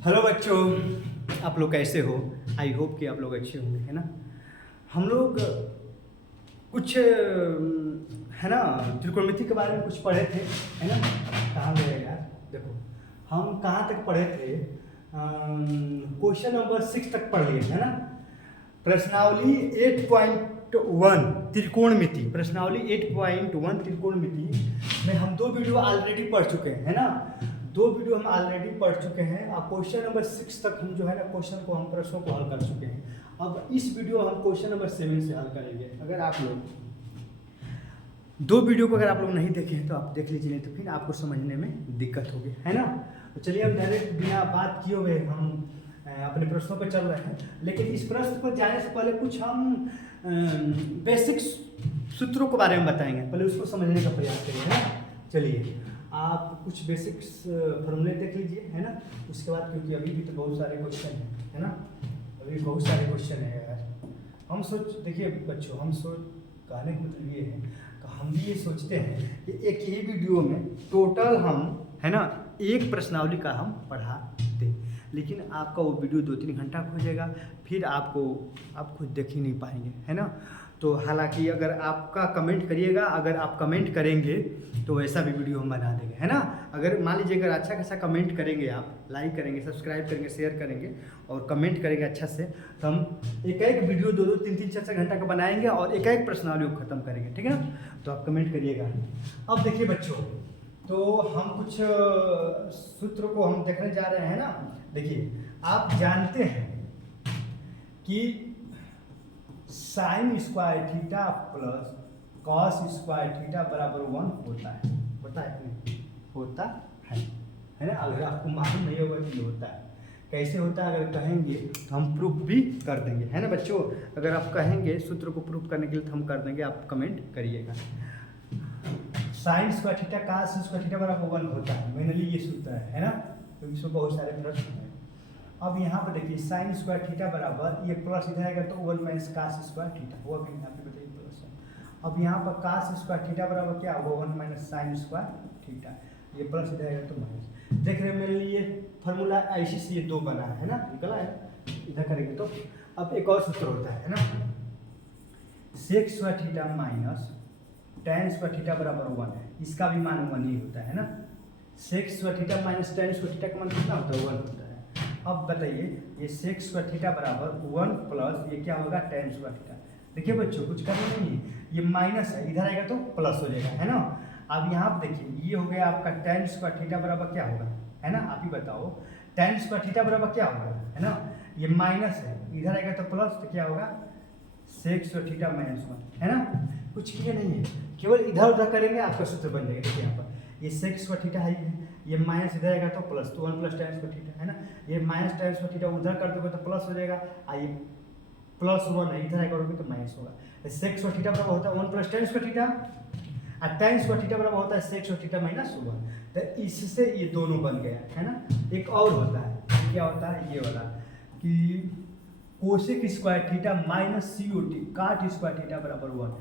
Hello बच्चों, आप लोग कैसे हो? आई होप कि आप लोग अच्छे होंगे, है ना। हम लोग कुछ है ना त्रिकोणमिति के बारे में कुछ पढ़े थे, है ना। कहाँ गए यार? देखो, हम कहाँ तक पढ़े थे? क्वेश्चन नंबर 6 तक पढ़ लिए, है ना। प्रश्नावली 8.1 त्रिकोणमिति, प्रश्नावली 8.1 त्रिकोणमिति में हम 2 वीडियो ऑलरेडी पढ़ चुके हैं, है ना। 2 वीडियो हम ऑलरेडी पढ़ चुके हैं। अब क्वेश्चन नंबर 6 तक हम जो है ना क्वेश्चन को हम प्रश्नों को हल कर चुके हैं। अब इस वीडियो हम क्वेश्चन नंबर 7 से हल करेंगे। अगर आप लोग 2 वीडियो को अगर आप लोग नहीं देखे हैं तो आप देख लीजिए, नहीं तो फिर आपको समझने में दिक्कत होगी, है ना। तो चलिए हम डायरेक्ट बिना बात किए हुए हम अपने प्रश्नों पर चल रहे हैं। लेकिन इस प्रश्न पर जाने से पहले कुछ हम बेसिक सूत्रों के बारे में बताएंगे, पहले उसको समझने का प्रयास करिए, है ना। चलिए आप कुछ बेसिक्स फॉर्मूले देख लीजिए, है ना। उसके बाद क्योंकि अभी भी तो बहुत सारे क्वेश्चन हैं, है ना। अभी बहुत सारे क्वेश्चन है यार। हम देखिए बच्चों, हम कहने का मतलब ये है कि हम भी ये सोचते हैं कि एक ही वीडियो में टोटल हम, है ना, एक प्रश्नावली का हम पढ़ा दें। लेकिन आपका वो वीडियो 2-3 घंटा हो जाएगा, फिर आप खुद देख ही नहीं पाएंगे, है ना। तो हालांकि अगर आपका कमेंट करिएगा, अगर आप कमेंट करेंगे तो वैसा भी वीडियो हम बना देंगे, है ना। अगर मान लीजिए अगर अच्छा खासा कमेंट करेंगे, आप लाइक करेंगे, सब्सक्राइब करेंगे, शेयर करेंगे और कमेंट करेंगे अच्छा से, तो हम एक वीडियो 2-2, 3-3, 4-4 घंटा का बनाएंगे और एक प्रश्नावली को खत्म करेंगे, ठीक है ना। तो आप कमेंट करिएगा। अब देखिए बच्चों, तो हम कुछ सूत्र को हम देखने जा रहे हैं ना। देखिए, आप जानते हैं कि sine square theta plus cos square theta बराबर 1 होता है कि नहीं? होता है ना। अगर आपको मालूम नहीं होगा कि ये होता है, कैसे होता है अगर कहेंगे तो हम प्रूफ भी कर देंगे, है ना बच्चों। अगर आप कहेंगे सूत्र को प्रूफ करने के लिए तो हम कर देंगे, आप कमेंट करिएगा। Sine square theta cos square theta बराबर 1 होता है, मेनली ये सूत्र है ना। तो इसमें बहुत सारे प्रश्न हैं। अब यहाँ पर देखिए, साइन स्क्वायर थीटा बराबर, ये प्लस इधर आएगा तो 1 माइनस कास स्क्वायर थीटा, वो भी यहाँ पे बताइए प्लस है। अब यहाँ पर कास स्क्वायर थीटा बराबर क्या होगा? 1 माइनस साइन स्क्वायर थीटा, ये प्लस इधर आएगा तो माइनस। देख रहे हैं मेरे लिए फॉर्मूला ऐसे से ये 2 बना है ना, निकला है। इधर करेंगे तो अब एक और सूत्र होता है ना, sec square theta minus tan square theta बराबर 1 है। इसका भी मान 1 ही होता है ना। Sec square theta minus tan square theta का मान कितना होता है? 1 होता है। अब बताइए, ये सेक स्क्वायर थीटा बराबर 1 प्लस ये क्या होगा? Ten square theta. देखिए बच्चों, कुछ करना नहीं है, ये माइनस है, इधर आएगा तो प्लस हो जाएगा, है ना। अब यहाँ पर देखिए, ये हो गया आपका टेन स्क्वायर थीटा बराबर क्या होगा, है ना। आप ही बताओ, टेन स्क्वायर थीटा बराबर क्या होगा, है ना। ये माइनस है, इधर आएगा तो प्लस, तो क्या होगा? सेक स्क्वायर थीटा माइनस 1, है ना। कुछ किया नहीं है, केवल इधर उधर करेंगे, आपका सूत्र बन जाएगा। देखिए यहाँ पर ये सेक स्क्वायर थीटा है, ये माइनस इधर आएगा तो प्लस, तो 1 प्लस टेन स्क्वायर थीटा, है ना। ये माइनस टेन स्क्वायर थीटा उधर कर दोगे तो प्लस हो जाएगा, ये प्लस 1 है, इधर आएगा तो माइनस होगा। सेक स्क्वायर थीटा बराबर होता है 1 प्लस टेन स्क्वायर थीटा, और टेन स्क्वायर थीटा बराबर होता है सेक स्क्वायर थीटा माइनस 1। तो इससे ये दोनों बन गया, है ना। एक और होता है, क्या होता है ये वाला, कि cosec square theta minus COT काट स्क्वायर थीटा बराबर 1,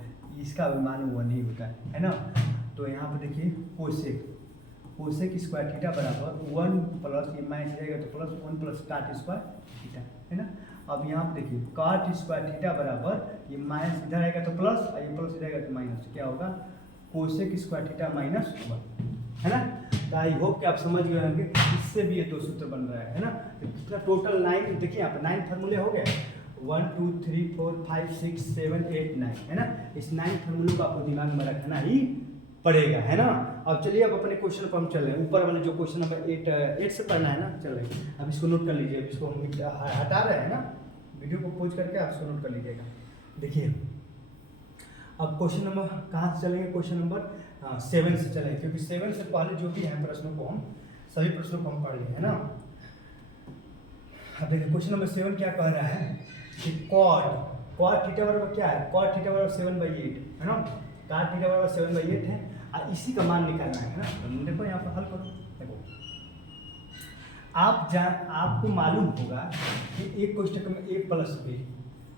इसका मान 1 ही होता है ना। तो यहाँ पर देखिए, कोसेक स्क्वायर थीटा बराबर 1 प्लस ये माइनस रहेगा तो प्लस 1 प्लस काट स्क्वायर थीटा, है ना। अब यहाँ पर देखिए, काट स्क्वायर थीटा बराबर ये माइनस इधर आएगा तो प्लस, और ये प्लस इधर आएगा तो माइनस, क्या होगा? कोसेक स्क्वायर थीटा माइनस 1, है ना। तो आई होप कि आप समझ गए होंगे, इससे भी ये 2 सूत्र बन रहा है ना। तो कितना टोटल 9, देखिए यहाँ पर 9 फार्मूले हो गए, 1 2 3 4 5 6 7 8 9, है ना। इस 9 फार्मूलों को आपको दिमाग में रखना ही पड़ेगा, है ना। अब चलिए, अब अपने क्वेश्चन पर हम चल रहे हैं। ऊपर वाले जो क्वेश्चन नंबर 8 से पढ़ना है ना, चल रहे हैं। अब इसको नोट कर लीजिए, अब इसको हम हटा रहे हैं ना, वीडियो को पॉज करके आप इसको नोट कर लीजिएगा। देखिए, अब क्वेश्चन नंबर कहाँ से चलेंगे? क्वेश्चन नंबर 7 से चलेंगे, क्योंकि 7 से पहले जो भी हैं प्रश्नों को हम सभी प्रश्नों को हम पढ़ लिए, है ना। अब देखिए, क्वेश्चन नंबर 7 क्या कह रहा है कि कॉट थीटा बराबर क्या है? कॉट थीटा बराबर 7/8, है ना। कॉट थीटा बराबर 7/8 है, और इसी का मान निकालना है ना। तो देखो यहाँ पर हल करो। देखो, आपको मालूम होगा कि एक कोष्ठक में a प्लस b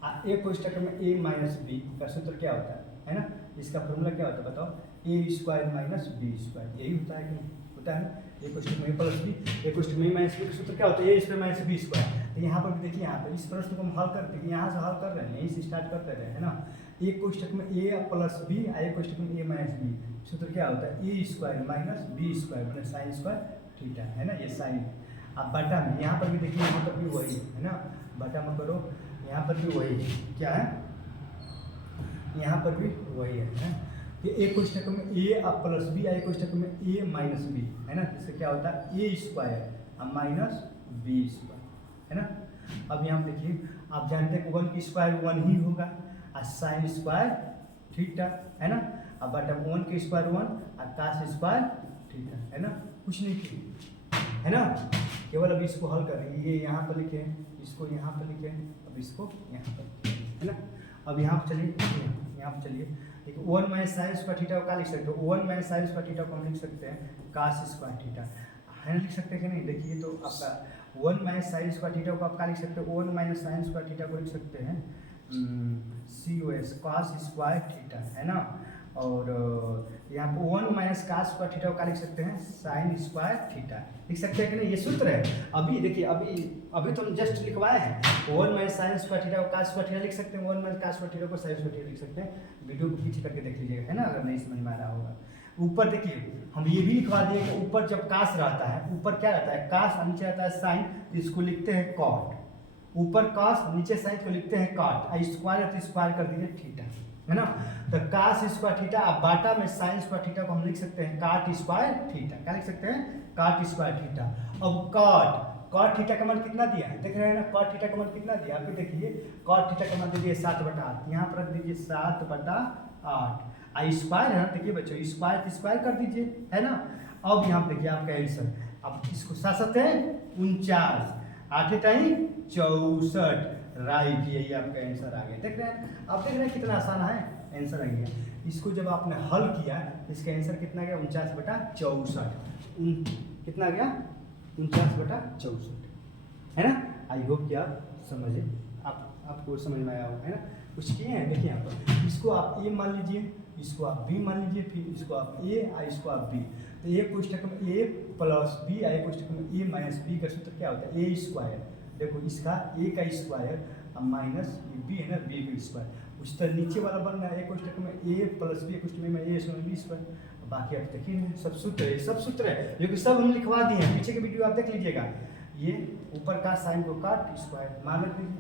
और एक कोष्ठक में a माइनस b का सूत्र क्या होता है ना। इसका फॉर्मूला क्या होता है बताओ? a square minus b square, यही होता है कि होता है ना, ए क्वेश्चन में प्लस बी, ए क्वेश्चन में माइनस बी का सूत्र क्या होता है, ए स्क्वायर माइनस बी स्क्वायर। तो यहाँ पर भी देखिए, यहाँ पर इस प्रश्न को हम हल करते हैं, यहाँ से हल कर रहे हैं, यहीं से स्टार्ट करते रहे, है ना। एक क्वेश्चन में ए प्लस बी, एक क्वेश्चन में ए माइनस बी, सूत्र क्या होता है, ए स्क्वायर माइनस बी स्क्वायर मतलब साइन स्क्वायर थीटा, है ना, ये साइन। अब बटा में यहाँ पर भी देखिए, यहाँ पर भी वही है ना, बटा में करो, यहाँ पर भी वही क्या है, यहाँ पर भी वही है कि एक क्वेश्चन में ए प्लस बी, एक क्वेश्चन में ए माइनस बी, है ना, इससे क्या होता है ए स्क्वायर माइनस बी स्क्वायर, है ना। अब यहाँ देखिए, आप जानते हैं 1 की स्क्वायर 1 ही होगा, और साइन स्क्वायर थीटा, है ना। अब बटा 1 की स्क्वायर 1 और कास स्क्वायर थीटा, है ना, कुछ नहीं किया, है ना। केवल अब इसको हल करें, ये यहाँ पर लिखे, इसको यहाँ पर लिखे, अब इसको यहाँ पर, है ना। अब यहाँ पर चलिए, यहाँ पर चलिए, देखिए 1 माइनस साइन स्क्वायर थीटा को क्या लिख सकते हो, 1 माइनस साइन स्क्वायर थीटा को हम लिख सकते हैं कास स्क्वायर थीटा, है ना, लिख सकते हैं कि नहीं। देखिए तो आपका 1 माइनस साइन स्क्वायर थीटा को आप क्या लिख सकते हो, 1 माइनस साइन स्क्वायर थीटा को लिख सकते हैं COS कास स्क्वायर थीटा, है ना। और यहाँ पर 1 माइनस कास स्क्वायर थीटा को क्या लिख सकते हैं, साइन स्क्वायर थीटा, लिख सकते हैं कि नहीं, ये सूत्र है। अभी देखिए, अभी तो हम जस्ट लिखवाए हैं, 1 माइनस साइन स्क्वायर थीटा को कास स्क्वायर थीटा लिख सकते हैं, 1 माइनस कास स्क्वायर थीटा को साइन स्क्वायर थीटा लिख सकते हैं। वीडियो को पीछे करके देख लीजिएगा, है ना, अगर नहीं समझ में आ रहा होगा। ऊपर देखिए, हम ये भी लिखवा दिए कि ऊपर जब कास रहता है, ऊपर क्या रहता है कास, और नीचे रहता है साइन, तो इसको लिखते हैं कॉट। ऊपर कास नीचे साइन को लिखते हैं कॉट, और स्क्वायर है तो स्क्वायर कर दीजिए थीटा, है ना। तो कास स्क्वायर थीटा, अब बाटा में साइन स्क्वायर थीटा को हम लिख सकते हैं काट स्क्वायर थीटा, क्या लिख सकते हैं, काट स्क्वायर थीटा। अब कॉट थीटा का मान कितना दिया है, देख रहे हैं ना, कॉट थीटा का मान कितना दिया, आप देखिए कॉट थीटा का मान दीजिए 7/8, यहाँ पर रख दीजिए 7/8, आई स्क्वायर है ना, देखिए बच्चों स्क्वायर तो स्क्वायर कर दीजिए, है ना। अब यहाँ देखिए आपका आंसर, अब इसको 7 है 49, 8 टाइम 64, राइट, यही आपका आंसर आ गया। देख रहे हैं, आप देख रहे हैं कितना आसान है, आंसर आ गया। इसको जब आपने हल किया, इसका आंसर कितना गया, 49/64, कितना गया 49/64, है ना। आई होप कि आप समझे, आपको समझ में आया होगा, है ना। कुछ किए हैं, देखिए यहाँ पर, इसको आप ए मान लीजिए, इसको आप बी मान लीजिए, फिर इसको आप ए और इसको आप बी। तो ए कोष्ठक में ए प्लस बी, ए कोष्ठक में ए माइनस बी का सूत्र क्या होता है, ए स्क्वायर। देखो इसका ए का स्क्वायर माइनस बी है ना, बी का स्क्वायर। उस तरह नीचे वाला बन रहा है, ए कोष्ठक में ए प्लस बी, कोष्ठक में ए स्क्वायर बी स्क्वायर। बाकी आप देखिए सब सूत्र है, सब सूत्र है, जो कि सब हम लिखवा दिए हैं, पीछे के वीडियो आप देख लीजिएगा। ये ऊपर का साइन को काट स्क्वायर मान रख दीजिए,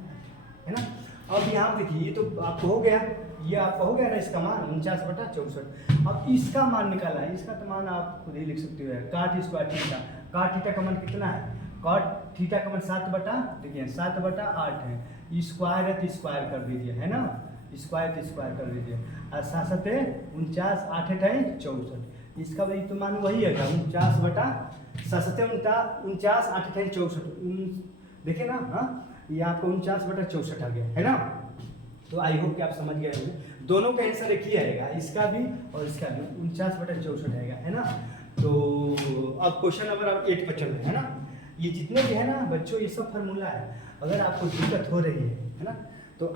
है ना। अब यहाँ देखिए, ये तो आपको हो गया, ये आपका हो गया ना, इसका मान 49/64। अब इसका मान निकाला है, इसका तो मान आप खुद ही लिख सकते हो, काट स्क्वायर थीटा, काट थीटा का मान कितना है, काट थीटा का मान 7/8 है, स्क्वायर है तो स्क्वायर कर दीजिए, है ना, स्क्वायर तो स्क्वायर कर दीजिए, और 7 है 49, 8 है 64, इसका भी तो मान वही है 49/7 49, 8 है 64, देखिए ना, हाँ ये आपको 49/64 आ गया, है ना। तो आई होप कि आप समझ गए होंगे, दोनों का आंसर एक ही आएगा, इसका भी और इसका भी 49/64 आएगा, है ना। तो अब क्वेश्चन नंबर आप 8 पर चल रहे हैं ना। ये जितने भी है ना बच्चों, ये सब फार्मूला है। अगर आपको दिक्कत हो रही है ना, तो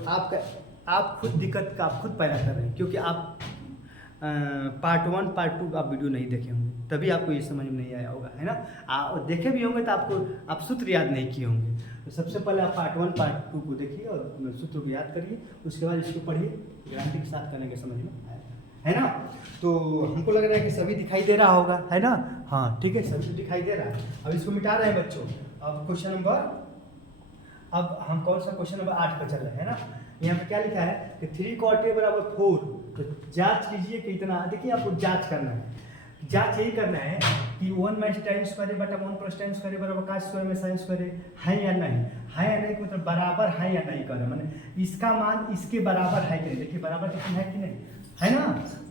आप खुद दिक्कत का आप खुद पैदा कर रहे हैं, क्योंकि आप पार्ट 1 पार्ट 2 आप वीडियो नहीं देखे होंगे, तभी आपको ये समझ में नहीं आया होगा, है ना। देखे भी होंगे तो आप सूत्र याद नहीं किए होंगे। तो सबसे पहले आप पार्ट 1 पार्ट 2 को देखिए और सूत्र को याद करिए, उसके बाद इसको पढ़िए, गारंटी के साथ करने के समझ में आएगा, है ना। तो हमको लग रहा है कि सभी दिखाई दे रहा होगा, है ना। हाँ ठीक है, सभी दिखाई दे रहा है। अब इसको मिटा रहे हैं बच्चों। अब क्वेश्चन नंबर, अब हम कौन सा क्वेश्चन नंबर 8 पर चल रहे हैं ना। यहाँ पे क्या लिखा है कि 3 cot A = 4। तो जांच कीजिए कि इतना, देखिए आपको जांच करना है, जांच यही करना है कि 1 - tan स्क्वायर बटा 1 + tan स्क्वायर बराबर cos स्क्वायर में sin स्क्वायर है या नहीं, है या नहीं, मतलब बराबर है या नहीं कर, मैंने इसका मान इसके बराबर है कि नहीं। देखिए बराबर कितना है कि नहीं, है ना।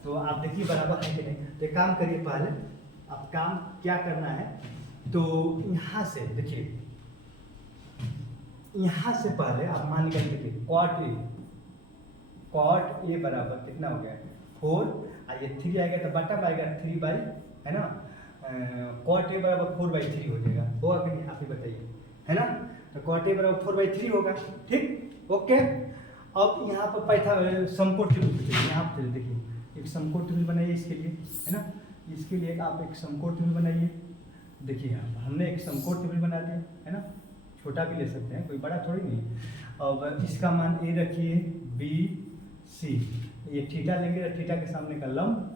तो आप देखिए बराबर है कि नहीं। तो काम करिए, पहले अब काम क्या करना है, तो यहाँ से देखिए, यहाँ से पहले आप मान लीजिए देखिए cot A बराबर कितना हो गया 4, और ये 3 आएगा तो बटा में आएगा 3 है ना, cot A बराबर 4/3 हो जाएगा, होगा कि नहीं आप ही बताइए, है ना। तो cot A बराबर 4/3 होगा, ठीक, ओके। अब यहाँ पर पैथा समकोण त्रिभुज, यहाँ पर देखिए एक समकोण त्रिभुज बनाइए इसके लिए, है ना। इसके लिए आप एक समकोण त्रिभुज बनाइए, देखिए यहाँ पर हमने एक समकोण त्रिभुज बना दिया है ना, छोटा भी ले सकते हैं, कोई बड़ा थोड़ी नहीं। अब इसका मान ए रखिए बी सी, ये थीटा लेंगे तो थीटा के सामने का लंब,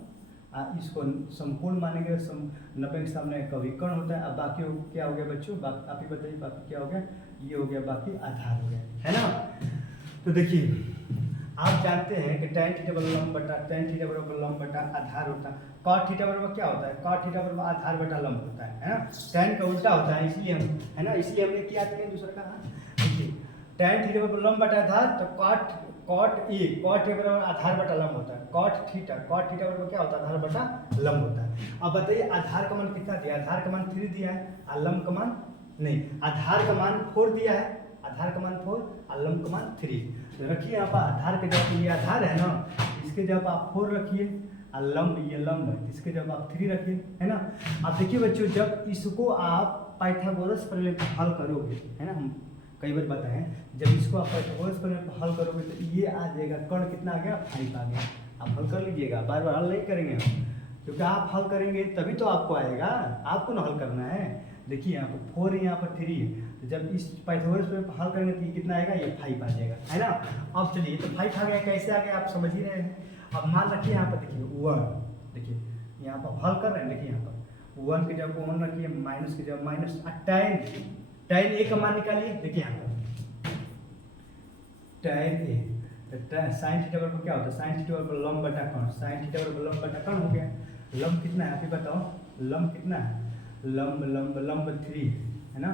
इसको समकोण मानेंगे तो 90 के सामने का विकर्ण होता है। अब बाकी क्या हो गया बच्चों, आप ही बताइए बाकी क्या हो गया, ये हो गया बाकी आधार हो गया, है ना। तो देखिए आप जानते हैं कि tan थीटा बराबर लंब बटा tan थीटा बराबर लंब बटा आधार होता है, cot थीटा बराबर क्या होता है, cot थीटा बराबर आधार बटा लंब होता है ना। tan का उल्टा होता है, इसलिए हम, है ना, इसलिए हमने किया था दूसरा का। देखिए tan थीटा बराबर लंब बटा आधार, तो cot थीटा बराबर आधार बटा लंब होता है, cot थीटा बराबर क्या होता है, आधार बटा लंब होता है। अब बताइए आधार का मान कितना दिया, आधार का मान 3 दिया है और लंब का मान नहीं, आधार का मान 4 दिया है, आधार का मान 4 और लंब का मान 3। तो रखिए यहाँ पर आधार के जब ये आधार है ना, इसके जब आप 4 रखिए और लंब ये लंब है, इसके जब आप 3 रखिए, है ना। अब देखिए बच्चों जब इसको आप पाइथागोरस प्रमेय पर हल करोगे, है ना, हम कई बार बताएं, जब इसको आप पाइथागोरस प्रमेय पर हल करोगे तो ये आ जाएगा, कर्ण कितना आ गया 5 आ गया। आप हल कर लीजिएगा, बार बार हल नहीं करेंगे हम, क्योंकि आप हल करेंगे तभी तो आपको आएगा, आपको ना हल करना है। देखिए यहाँ पर 4 है, यहाँ पर 3 है, तो जब इस पाइथागोरस पे हल करेंगे तो ये कितना आएगा, ये 5 आ जाएगा, है ना। अब चलिए तो 5 आ गया, कैसे आ गया आप समझ ही रहे हैं। अब मान रखिए यहाँ पर देखिए 1, देखिए यहाँ पर हल कर रहे हैं, देखिए यहाँ पर 1 की जगह 1 रखिए, माइनस की जगह माइनस, tan ए का मान निकालिए। देखिए यहाँ पर tan ए, तो साइन थीटा बराबर क्या होता है, साइन थीटा बराबर लंब बटा कर्ण, साइन थीटा बराबर लंब बटा कर्ण हो गया। लंब कितना है आप ही बताओ, लंब कितना है, लंब 3 है ना,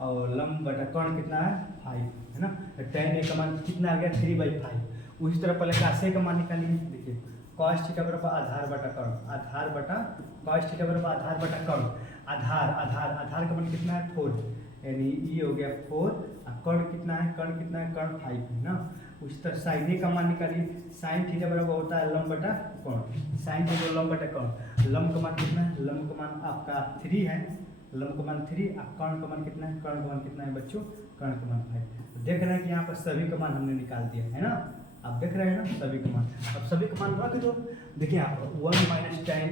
और लंब बटा कर्ण कितना है 5, है ना। तो tan ए का मान कितना आ गया 3/5। उसी तरह पहले cos ए का मान निकालिए। देखिए cos थीटा बराबर आधार बटा कर्ण, आधार बटा cos थीटा बराबर आधार बटा कर्ण, आधार का मान कितना है 4, यानी ये हो गया 4, और कर्ण कितना है, कर्ण 5 है ना। उसी तरह साइन ए का मान निकालिए, साइन थीटा बराबर होता है लंब बटा कर्ण, साइन थीटा लंब बटा कर्ण, लंब का मान कितना है, लंब का मान आपका 3 है, लंब का मान 3, और कर्ण का मान कितना है, कर्ण का मान कितना है बच्चों, कर्ण का मान 5। देख रहे हैं कि यहाँ पर सभी का मान हमने निकाल दिया है ना, आप देख रहे हैं ना सभी का मान। अब सभी का मान रख दो, देखिए यहाँ पर 1 माइनस tan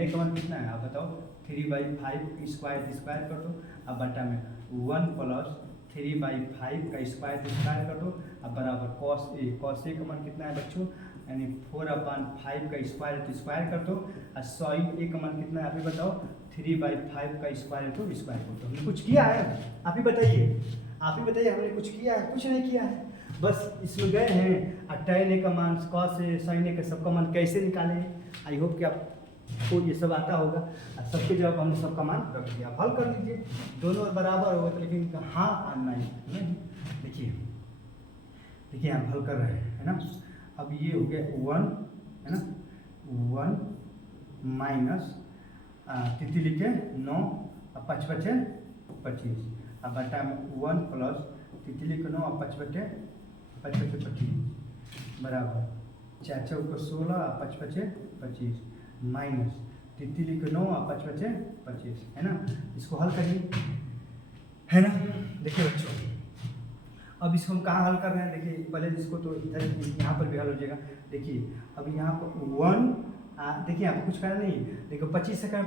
ए का मान कितना है आप बताओ, 3/5 स्क्वायर कर दो, अब बटा में 1 प्लस 3/5 का स्क्वायर कर दो, अब बराबर cos ए का मान कितना है बच्चों, यानी 4/5 का स्क्वायर कर दो, और sin ए का मान कितना है आप ही बताओ, 3/5 का स्क्वायर कर दो। हमने कुछ किया है आप ही बताइए, हमने कुछ किया है, कुछ नहीं किया है, बस इसमें गए हैं और tan ए का मान, cos ए, sin ए का सबका मान कैसे निकालें। आई होप कि आपको ये सब आता होगा, और सबके जवाब हमने सबका मान रख दिया, आप हल कर लीजिए, दोनों बराबर होगा तो, लेकिन हाँ और नहीं। देखिए हम हल कर रहे हैं, है ना। अब ये हो गया 1, है ना, 1 माइनस तितली के 9 और 5 बचे 25, अब बटा में 1 प्लस तितली के 9 और 5 बचे 25 बराबर 4 × 16 और 5 बचे 25 माइनस तितली के 9 और 5 बचे 25, है ना। इसको हल करिए, है ना। देखिए बच्चों अब इसको हम कहाँ हल कर रहे हैं, देखिए पहले इसको तो इधर यहाँ पर भी हल हो जाएगा। देखिए अब यहाँ पर 1, देखिए यहाँ पर कुछ करना नहीं, देखो 25 से कम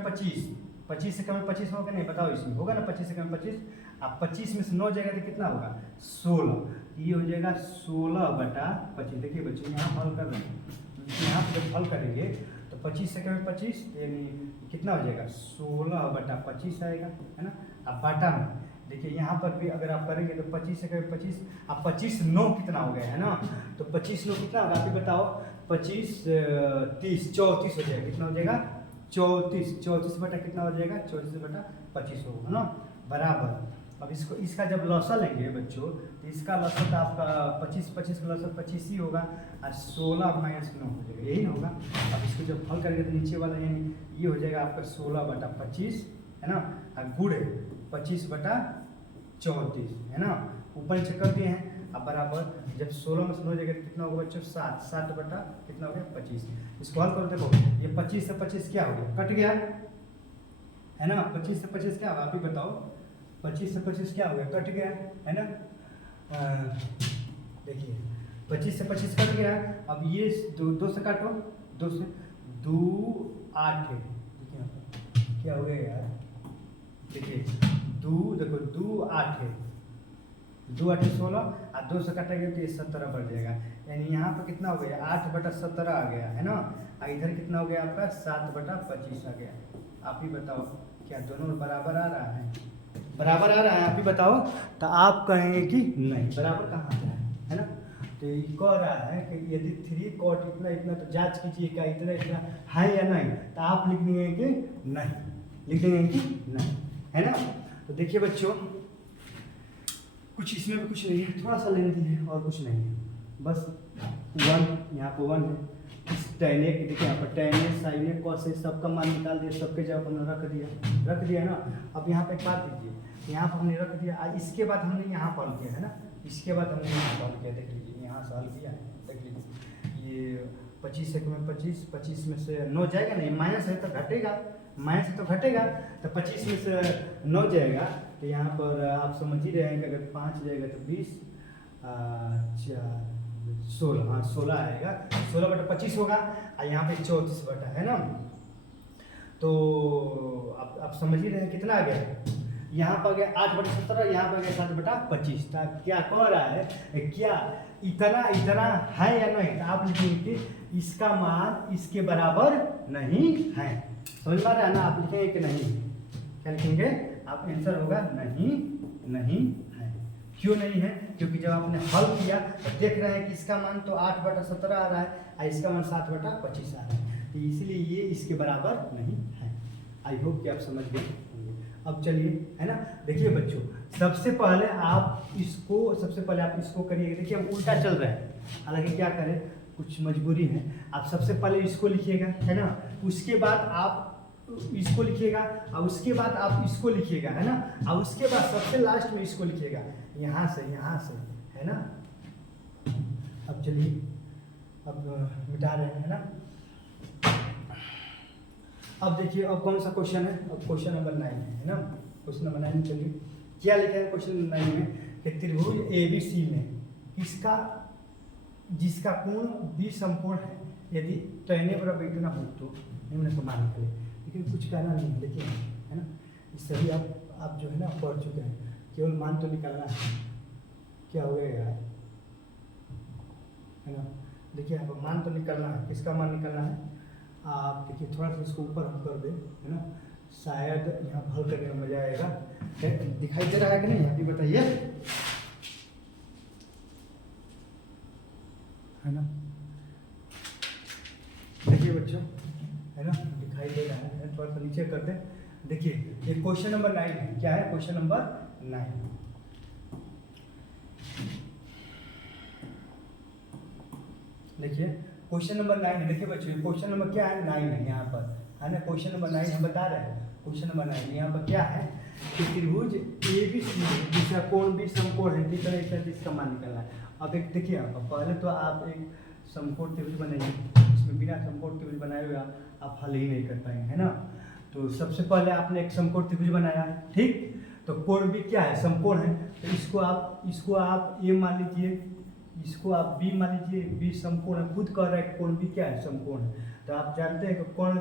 25 से कम 25 होगा नहीं, बताओ इसमें होगा ना 25 से कम 25, अब 25 में से 9 जाएगा तो कितना होगा 16, ये हो जाएगा 16/25। देखिए बच्चों यहाँ हल कर रहे हैं, यहाँ पर जब हल करेंगे तो 25 से कम 25 यानी कितना हो जाएगा 16/25 आएगा, है ना। अब बाटा में देखिए यहाँ पर भी अगर आप करेंगे तो 25 से कम 25, अब 25 9 कितना हो गया, है ना। तो 25 9 कितना होगा आप ही बताओ, 25 30 34 हो जाएगा, कितना हो जाएगा 34 बटा कितना हो जाएगा 34/25 होगा ना, बराबर। अब इसको इसका जब लौसा लेंगे बच्चों तो इसका लौसा तो आपका 25 का लौसा 25 ही होगा, और 16 माइनस 9 हो जाएगा, यही ना होगा। अब इसको जब हल करेंगे तो नीचे वाला यानी ये हो जाएगा आपका 16/25, है ना, और गुड़े 25/34, है ना, ऊपर नीचे कर दिए हैं। अब बराबर जब 16 में से 9 जाएगा तो कितना होगा बच्चों 7 बटा कितना हो गया 25। इसको हल करो, देखो ये 25 से 25 क्या हो गया, कट गया, है ना। 25 से 25 क्या होगा आप ही बताओ, 25 से 25 क्या हो गया, कट गया, है ना। देखिए 25 से 25 कट गया, अब ये 2 से काटो, 2 से 2 8 है, देखिए क्या हो गया यार देखिए देखो 2 8 है, 2 8 16 और 2 से कटेंगे तो ये 17 बढ़ जाएगा, यानी यहाँ पर कितना हो गया 8/17 आ गया है ना। और इधर कितना हो गया आपका 7/25 आ गया। आप ही बताओ क्या दोनों बराबर आ रहा है? बराबर आ रहा है, आप ही बताओ। तो आप कहेंगे कि नहीं, बराबर कहाँ आ रहा है ना। तो ये कह रहा है कि यदि 3 cot इतना इतना, तो जांच कीजिए क्या इतना इतना है या नहीं। तो आप लिख देंगे कि नहीं, लिख देंगे कि नहीं, है ना। तो देखिए बच्चों, कुछ इसमें भी कुछ नहीं है, थोड़ा सा लेंथी है और कुछ नहीं है, बस 1 यहाँ पर 1 है। इस tan a देखिए यहाँ पर tan a sin a cos a सबका मान निकाल दिया, सबके जगह हमने रख दिया ना। अब यहाँ पे एक बात दीजिए, यहाँ पर हमने रख दिया, इसके बाद हमने यहाँ पर किया है ना, इसके बाद हमने यहाँ सॉल्व किया, देख लीजिए यहाँ सॉल्व किया है, देख लीजिए ये 25 1 में 25, 25 में से 9 जाएगा नहीं, माइनस है तो घटेगा, माइनस है तो घटेगा, तो 25 में से 9 जाएगा। तो यहाँ पर आप समझ ही रहे हैं कि अगर 5 जाएगा तो 20 4 16, हाँ 16 आएगा, 16/25 होगा, और यहाँ पे 34 है ना। तो आप समझ ही रहे हैं कितना आ गया, यहाँ पर गया 8/17, यहाँ पर गया 7/25। क्या कह रहा है, क्या इतना इतना है या नहीं। तो आप लिखेंगे कि इसका मान इसके बराबर नहीं है, समझ पा रहे हैं ना। आप लिखेंगे कि नहीं, क्या लिखेंगे आप, आंसर होगा नहीं, नहीं है। क्यों नहीं है, क्योंकि जब आपने हल किया तो देख रहे हैं कि इसका मान तो 8/17 आ रहा है और इसका मान 7/25 आ रहा है, तो इसलिए ये इसके बराबर नहीं है। आई होप कि आप समझ गए होंगे। अब चलिए, है ना, देखिए बच्चों, सबसे पहले आप इसको करिए। देखिए हम उल्टा चल रहे हैं, हालांकि क्या करें, कुछ मजबूरी है। आप सबसे पहले इसको लिखिएगा, है ना, उसके बाद आप इसको लिखिएगा, और उसके बाद आप इसको लिखिएगा, है ना, और उसके बाद सबसे लास्ट में इसको लिखिएगा, यहाँ से, है ना। अब चलिए, अब मिटा रहे हैं ना। अब देखिए, अब कौन सा क्वेश्चन है, अब क्वेश्चन नंबर 9 है ना। क्वेश्चन नंबर 9 चलिए क्या लिखा है क्वेश्चन नंबर 9 में कि त्रिभुज ABC में जिसका कोण B समकोण है, यदि tan a बराबर इतना हो तो निम्न को मान निकले। लेकिन कुछ कहना नहीं है, देखिए, है ना, इस सभी आप जो है ना पढ़ चुके हैं, केवल मान तो निकालना है। क्या हो गया यार, है ना। देखिए यहाँ पर मान तो निकालना है, किसका मान निकालना है। आप देखिए थोड़ा सा इसको ऊपर हम कर दें, है ना, शायद यहाँ हल करने में मजा आएगा। दिखाई दे रहा है कि नहीं, आप भी बताइए, है ना। देखिए बच्चों, है ना, दिखाई दे रहा है, थोड़ा सा नीचे कर दें। देखिए ये क्वेश्चन नंबर 9 है, क्या है क्वेश्चन नंबर 9। देखिए क्वेश्चन नंबर 9 है। देखिए बच्चों, क्वेश्चन नंबर क्या है, 9 है यहाँ पर, है ना। क्वेश्चन नंबर 9 हम बता रहे हैं, क्वेश्चन नंबर 9 यहाँ पर क्या है कि त्रिभुज ABC जिसका कोण B समकोण है, ठीक है, इसका मान निकालना है। अब एक देखिए, पहले तो आप एक समकोण त्रिभुज बनाइए, इसमें बिना समकोण त्रिभुज बनाए हुए आप हल ही नहीं कर पाएंगे, है ना। तो सबसे पहले आपने एक समकोण त्रिभुज बनाया, ठीक, तो कोण भी क्या है, समकोण है, तो इसको आप A मान लीजिए, इसको आप B मान लीजिए, B समकोण है, खुद कह रहा है कोण भी क्या है, समकोण है। तो आप जानते हैं कि कोण,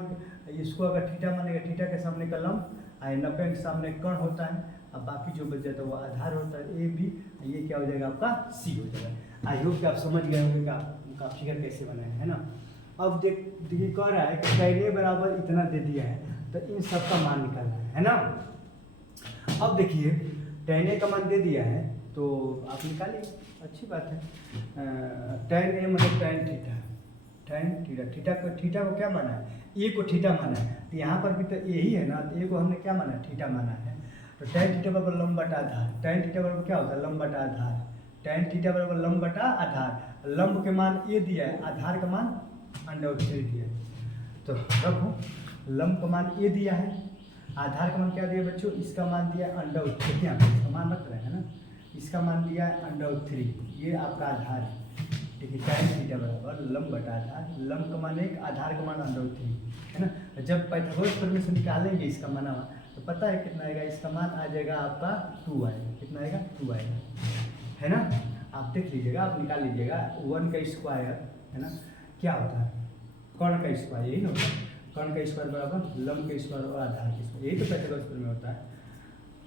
इसको अगर थीटा मानेगा, थीटा के सामने का लंब, 90 के सामने कर्ण होता है, अब बाकी जो बच जाता है वो आधार होता है AB, ये क्या हो जाएगा आपका C हो जाएगा। आई होप कि आप समझ गए होंगे कि आप फिगर कैसे बनाए, है ना। अब देखिए कह रहा है कि tan a बराबर इतना दे दिया है, तो इन सब का मान निकालना है ना। अब देखिए tan a का मान दे दिया है तो आप निकालिए, अच्छी बात है। tan a मतलब tan थीटा, थीटा को क्या माना है, ए को थीटा माना है, तो यहाँ पर भी तो ए ही है ना, तो ए को हमने क्या माना है, थीटा माना है। तो tan थीटा बराबर लंब बटा आधार, tan थीटा बराबर क्या होता है, लंब बटा आधार, tan थीटा बराबर लंब बटा आधार। लंब के मान ए दिया है, आधार का मान √3 दिया है, तो रखो, लंब का मान ए दिया है, आधार का मान क्या दिया बच्चों, इसका मान दिया √3, क्या इसका मान रख रहे हैं ना, इसका मान दिया √3, ये आपका आधार है, ठीक है। tan थीटा बराबर लंब बटा आधार, लंब का मान 1, आधार का मान √3, है ना। जब पाइथागोरस प्रमेय से निकालेंगे इसका मान, तो पता है कितना आएगा, इसका मान आ जाएगा आपका 2 आएगा, कितना आएगा, 2 आएगा, है ना। आप देख लीजिएगा, आप निकाल लीजिएगा, 1 का स्क्वायर, है ना, क्या होता है, कर्ण का स्क्वायर, यही ना होता है, कर्ण का स्क्वायर बराबर लंब का स्क्वायर और आधार का स्क्वायर, यही तो पाइथागोरस प्रमेय होता है।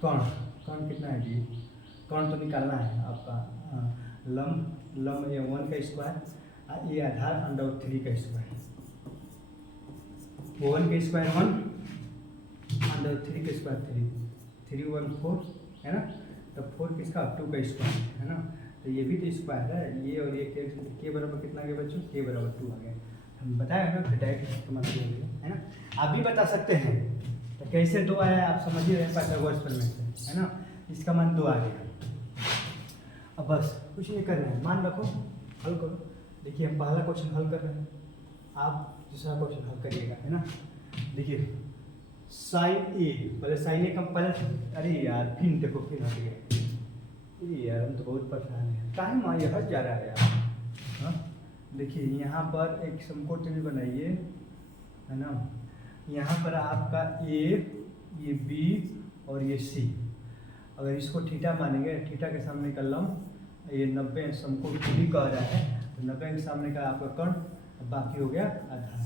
कर्ण कर्ण कितना है जी, कर्ण तो निकालना है आपका लम ये 1 का स्क्वायर, ये आधार √3 का स्क्वायर, 1 का स्क्वायर 1, √3 का स्क्वायर 3, 3 1 4 है ना, तो 4 किसका 2 का स्क्वायर है ना, तो ये भी तो स्क्वायर है, ये और ये के बराबर कितना आ गया बच्चों, के बराबर 2 आ गया। हम बताया ना फिर डायरेक्ट इस्तेमाल है ना, आप भी बता सकते हैं। तो कैसे 2 आया आप समझ ही रहे पाइथागोरस प्रमेय से है ना, इसका मान 2 आ गया। अब बस कुछ नहीं करना है, मान रखो हल करो। देखिए हम पहला क्वेश्चन हल कर रहे हैं, आप दूसरा क्वेश्चन हल करिएगा है ना। देखिए साइन ए, पहले साइन ए का पहले, अरे यार फिर देखो फिर हट गए, अरे यार हम तो बहुत परेशान हैं, टाइम ये हट जा रहा है यार। हाँ देखिए यहाँ पर एक समकोण त्रिभुज बनाइए है ना, यहाँ पर आपका ए, ये बी और ये सी, अगर इसको थीटा मानेंगे, थीटा के सामने का लंब, ये 90 समकोण त्रिभुज कह रहा है, तो 90 के सामने का आपका कर्ण, बाकी हो गया आधार।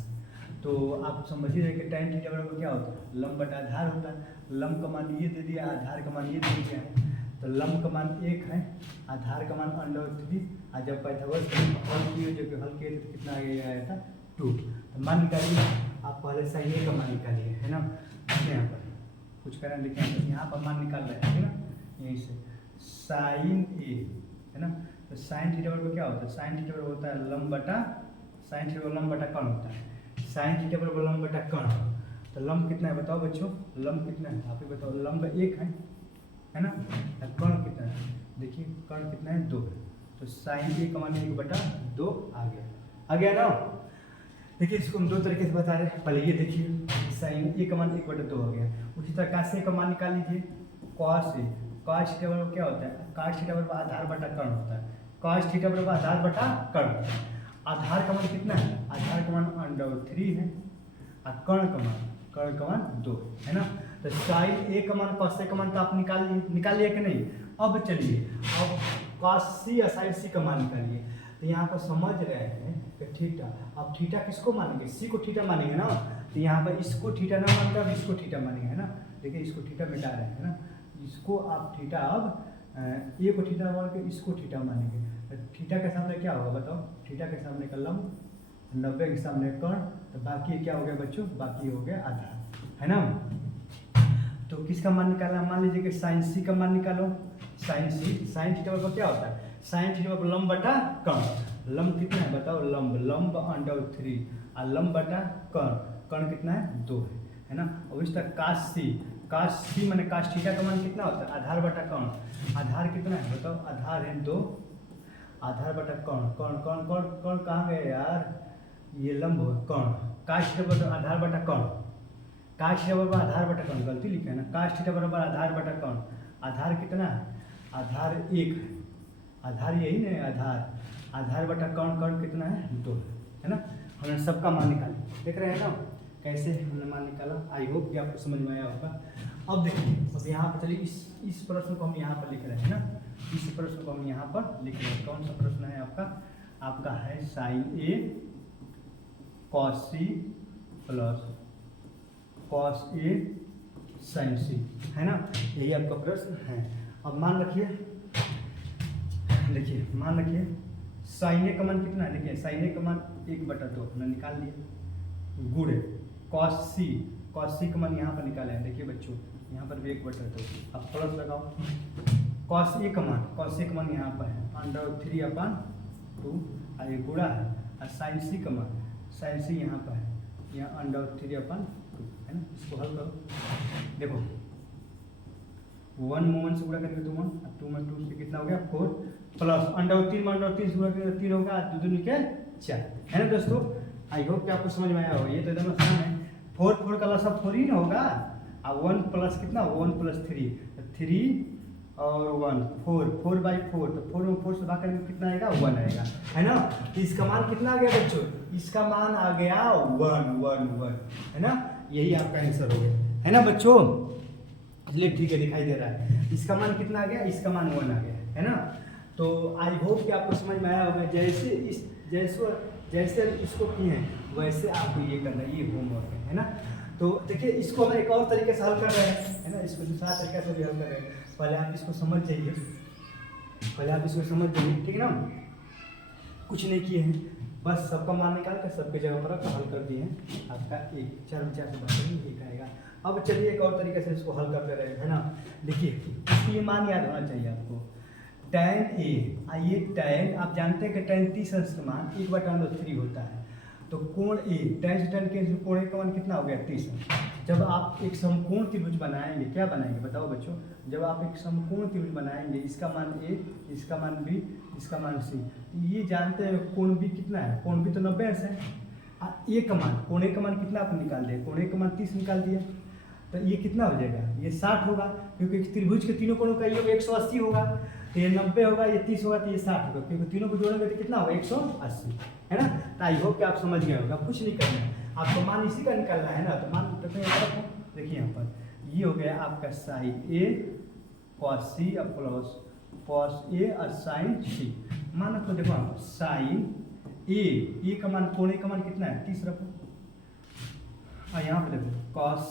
तो आप समझिए कि tan थीटा बराबर क्या होता है, लंब बटा आधार होता है। लंब का मान ये दे दिया, आधार का मान ये दे दिया है, तो लंब का मान 1 है, आधार का मान √3, और जब पाइथागोरस हल किए, जो कि हल किए थे तो कितना आया था 2। तो मान निकालिए, आप पहले साइन ए का मान निकालिए है ना, यहाँ पर कुछ करें देखिए, यहाँ पर मान निकाल रहे हैं ना, यहीं से साइन ए है ना, तो साइन थीटा बराबर क्या होता है, साइन थीटा बराबर होता है लंब बटा, साइन थीटा बराबर लंब बटा कर्ण होता है, साइन थीटा बराबर लंब बटा कर्ण। तो लंब कितना है बताओ बच्चों, लंब कितना है आप ही बताओ, लंब 1 है ना, कर्ण कितना है, देखिए कर्ण कितना है 2 है, तो साइन ए का मान 1/2 आ गया ना। देखिए इसको हम 2 तरीके से बता रहे हैं, पहले ये देखिए साइन ए का मान 1/2 आ गया, उसी तरह cos ए का मान निकाल लीजिए, cos ए, cos थीटा बराबर क्या होता है, cos थीटा बराबर आधार बटा कर्ण होता है, cos थीटा बराबर आधार बटा कर्ण। आधार का मान कितना है, आधार का मान √3 है, और कर्ण का मान 2 है ना। तो साइन ए का मान cos ए का मान तो आप निकाल लिए कि नहीं। अब चलिए अब cos सी और साइन सी का मान निकालिए। तो यहाँ पर समझ रहे हैं कि थीटा, अब थीटा किसको मानेंगे, सी को थीटा मानेंगे ना, तो यहाँ पर इसको थीटा ना मानकर अब इसको थीटा मानेंगे है ना। देखिए इसको थीटा मिटा रहे हैं ना, इसको आप थीटा, अब ए को थीटा मान के इसको थीटा मानेंगे। थीटा के सामने क्या होगा बताओ, थीटा के सामने का लंब, 90 के सामने कर्ण, तो बाकी क्या हो गया बच्चों, बाकी हो गया आधार है ना। तो किसका मान निकालना, मान लीजिए कि साइन सी का मान निकालो, साइन सी, साइन थीटा बराबर क्या होता है, साइन थीटा बराबर लंब बटा कर्ण। लंब कितना है बताओ, लंब √3 और लंब बटा कर्ण कितना है 2 है ना। और इस तरह cos सी माने cos थीटा का मान कितना होता है, आधार बटा कर्ण, आधार कितना है बताओ, आधार है 2, आधार बटा कर्ण कहाँ गए यार, ये लंब कर्ण, cos थीटा बराबर आधार बटा कर्ण, cos थीटा बराबर आधार बटा कर्ण, गलती लिखे ना, cos थीटा बराबर आधार बटा कर्ण, आधार कितना है, आधार 1 है, आधार यही नहीं, आधार बटा कर्ण कितना है 2 है ना। हमने सबका मान निकाला, देख रहे हैं ना कैसे हमने मान निकाला। आई होप कि आपको समझ में आया होगा। अब देखिए, अब यहाँ पर चलिए इस प्रश्न को हम यहाँ पर लिख रहे हैं ना, इस प्रश्न को हम यहाँ पर लिख रहे हैं। कौन सा प्रश्न है आपका है साइन ए cos सी प्लस cos ए साइन सी है ना, यही आपका प्रश्न है। अब मान रखिए, देखिए मान रखिए साइन ए का मान कितना है, देखिए साइन ए का मान 1/2 हमने निकाल लिया, गुण cos सी का मान यहाँ पर निकाले हैं, देखिए बच्चों यहाँ पर भी 1/2, अब प्लस लगाओ, cos ए का मान यहाँ पर है √3/2, और ये गुणा है, और साइन सी यहाँ पर है, यहाँ √3/2 है ना। इसको हल करो, देखो 1 में 1 से गुणा करेंगे तो 1, 2 में 2 से कितना हो गया 4, प्लस √3 में √3 से गुणा करेंगे 3 होगा, 2 2 के 4 है ना दोस्तों। आई होप कि आपको समझ में आया होगा, ये तो एकदम आसान है। 4 का लसा 4 ही ना होगा, और 1 प्लस कितना 1 + 3, 3 और 1 4/4, तो 4 में 4 से भाग करके कितना आएगा 1 आएगा है ना। तो इसका मान कितना आ गया बच्चों, इसका मान आ गया 1 है ना, यही आपका आंसर हो गया है ना बच्चों। चलिए ठीक है, दिखाई दे रहा है, इसका मान कितना आ गया, इसका मान 1 आ गया है ना। तो आई होप कि आपको समझ में आया होगा। जैसे इसको किए हैं वैसे आपको ये करना है, ये होमवर्क है ना। तो देखिए इसको हम एक और तरीके से हल कर रहे हैं, है ना, इसको दूसरा तरीके से भी हल कर रहे हैं। पहले आप इसको समझ जाइए, ठीक है ना। कुछ नहीं किए हैं, बस सबका मान निकाल कर सबके जगह पर हल कर दिए हैं। आपका एक 4 में 4 से बात एक आएगा। अब चलिए एक और तरीके से इसको हल करते रहे, है ना। देखिए इसके ये मान याद होना चाहिए आपको, tan A, आइए tan, आप जानते हैं कि tan 30 अंश का मान 1/√3 होता है। तो कोण A, tan से tan के कोण A का मान कितना हो गया 30। जब आप एक समकोण त्रिभुज बनाएंगे, क्या बनाएंगे बताओ बच्चों, जब आप एक समकोण त्रिभुज बनाएंगे, इसका मान A, इसका मान B, इसका मान C, ये जानते हैं कोण B कितना है, कोण B तो 90 अंश है। A का मान, कोण A का मान कितना आपने निकाल दिया, कोण A का मान 30 निकाल दिया, तो ये कितना हो जाएगा, ये 60 होगा, क्योंकि त्रिभुज के तीनों कोणों का योग 180 होगा। तो ये 90 होगा, ये 30 होगा, तो ये 60 होगा, क्योंकि तीनों को जोड़ेंगे तो कितना होगा 180, है ना। तो आई होप कि आप समझ गए होगा, कुछ नहीं करना है आपको, मान इसी का निकालना है ना। तो मान तो यहाँ रखो, देखिए यहाँ पर ये हो गया आपका sine A cos C plus cos A और साइन C। मान रखो, देखो यहाँ पर साइन A का मान, कोण A का मान कितना है 30 रखो, और यहाँ पर देखो cos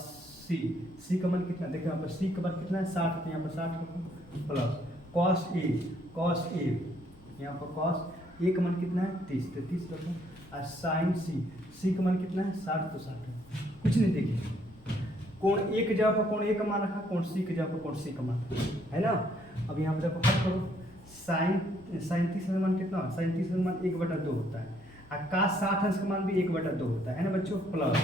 C का मान कितना, देखो यहाँ पर C का मान कितना है 60, तो यहाँ पर 60 रखो, प्लस cos A यहाँ पर cos A का मान कितना है 30, तो 30 रखो, और साइन C का मान कितना है 60, तो 60। कुछ नहीं, देखिए कोण A की जगह पर कोण A का मान रखा, कोण C की जगह पर कोण C का मान, है ना। अब यहाँ पर देखो हल करो, साइन 30 का मान कितना, साइन 30 का मान 1/2 होता है, और cos 60 अंश का मान भी 1/2 होता है ना बच्चों, प्लस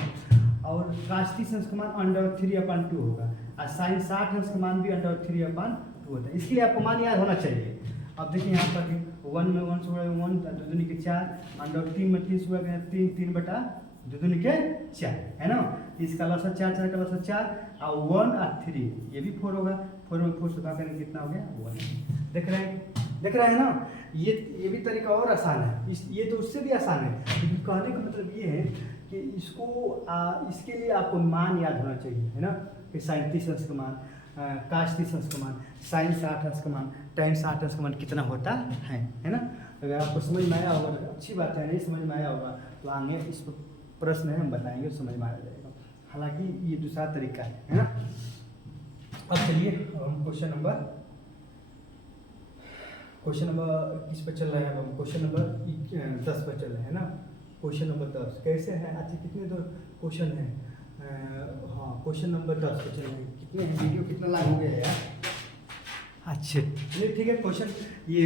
और cos 30 अंश का मान √3/2 होगा, और साइन 60 अंश का मान भी √3/2 होता है। इसके लिए आपको मान याद होना चाहिए। अब देखिए यहाँ पर 1 में 1 से 1, 2 दूनी के 4, √3 में 3 से 3, 3/2 दूनी के 4, है ना। इसका लसा 4, 4 का लसा 4, और 1 और 3, ये भी 4 होगा, 4 में 4 से भाग करेंगे कितना हो गया 1। देख रहे हैं ना, ये भी तरीका और आसान है, ये तो उससे भी आसान है। लेकिन कहने का मतलब ये है कि इसको इसके लिए आपको मान याद होना चाहिए, है ना, कि साइन 30 अंश का मान, cos 30 अंश का मान, साइन 60 अंश का मान, tan 60 अंश का मान कितना होता है ना। अगर आपको समझ में आया होगा तो अच्छी बात है, नहीं समझ में आया होगा तो आगे इस प्रश्न है हम बताएंगे, समझ में आ जाएगा। हालांकि ये दूसरा तरीका है ना। अब चलिए हम क्वेश्चन नंबर किस पर चल रहे हैं, हम क्वेश्चन नंबर 10 पर चल रहे हैं ना। क्वेश्चन नंबर 10 कैसे है, अच्छा कितने तो क्वेश्चन है, हाँ क्वेश्चन नंबर 10 पर चल रहे हैं। कितने हैं, वीडियो कितना लाइव हो गया है यार, अच्छे चलिए ठीक है। क्वेश्चन ये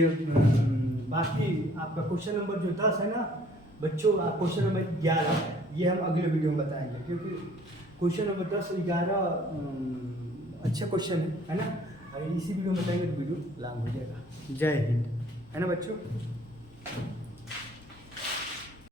बाकी आपका क्वेश्चन नंबर जो 10 है ना बच्चों, क्वेश्चन नंबर 11 ये हम अगले वीडियो में बताएंगे, क्योंकि क्वेश्चन नंबर 10 11 अच्छा क्वेश्चन है ना। अगर इसी वीडियो में बताएंगे तो वीडियो लॉन्ग हो जाएगा। जय हिंद, है ना बच्चों।